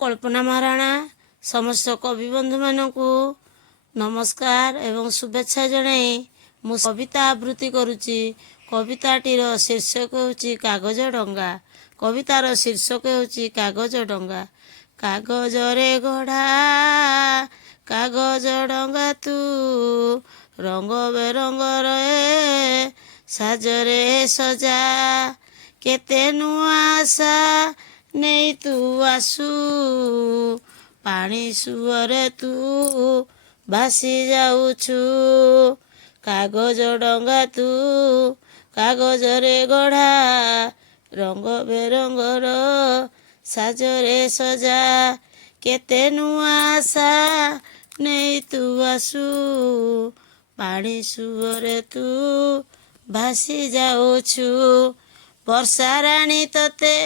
कल्पना महाराणा समस्त कवि बंधु मानू नमस्कार एवं शुभेच्छा जनाई मु कविता आवृत्ति करुच्ची। कविताटीर शीर्षक होची कागज डंगा। कवितार शीर्षक होची कागज डंगा। कागज रे गढ़ा कागज डंगा तू रंग बेरंग रे साजरे सजा केते नुआ आशा नहीं तू आसू पानी सुअरे तू भासी जाऊछु। कागज डंगा तू कागज रे गढ़ा रंग बेरंगर साजरे सजा केते नुआ आशा नहीं तू आसू पानी सुअरे तू भासी जाऊछु। वर्षा राणी तते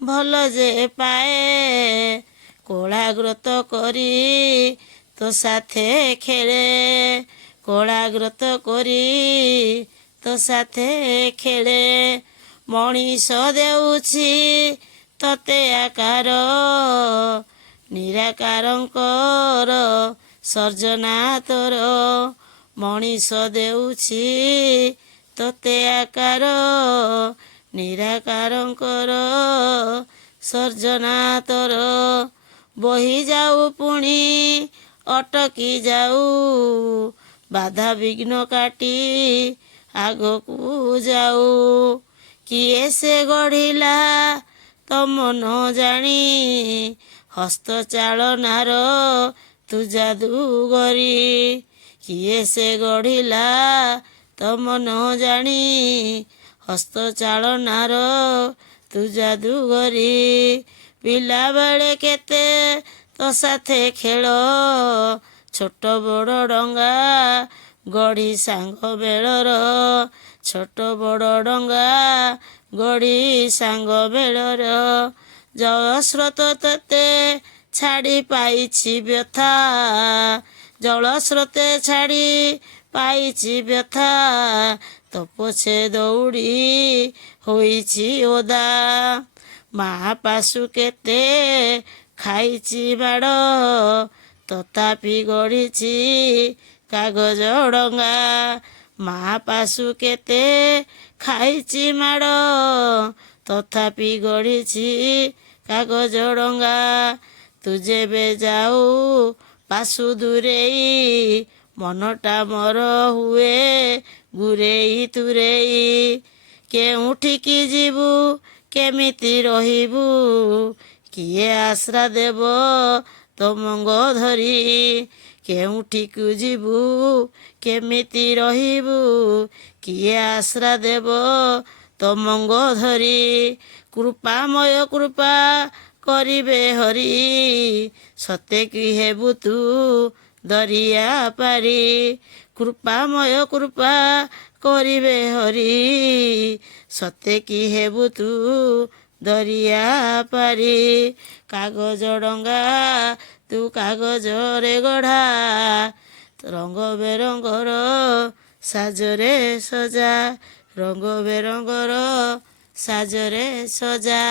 भल जे पाए कोलाग्रत करी तो साथे खेले कोलाग्रत करी तो साथे खेले मनीष देउछि तते आकार निराकारंकर सर्जना तोर मनीष देउछि तते आकार निराकारंकर सर्जना तोर बही जाऊ पुणी अटकी जाऊ बाधा विघ्न काटी आगकू जाऊ। किए से गढ़िला तम न जानी हस्त चालनार तू जादूगरी। किए से गढ़िला तम न जानी हस्त चालनार तू जादूगरी। पिला बेले केते तो साथे खेल छोट बड़ डंगा गढ़ी सांग बेलर छोट बड़ डंगा गढ़ी सांग बेलर जल स्रोत तते छाड़ी पाइछि व्यथा जल स्रोते छाड़ी पाइछि व्यथा तो पछे दौड़ी होइछि ओदा। महापाशु केते खाइछि बाड़ तथापि गढ़िछि कागज डंगा। महापाशु केते खाइछि माड़ तथापि गढ़िछि कागज डंगा। तू जेबे जाऊ पाशु दूरेई मनटा मोर हुए गुरेई तुरेई। केउठिकी जीवु केमिति रहिबु किए आश्रा देव तमंग धरी। केउठिकु जीवु केमिति रहिबु किए आश्रा देव तमंग धरी। कृपामय कृपा करिबे हरि सते कि हेबु तू दरिया पारी। कृपामय कृपा करिबे हरि सते कि हेबु तू दरिया पारी। कागज डंगा तू कागज रे गढ़ा रंग बेरंगर साजरे सजा रंग बेरंगर साजरे सजा।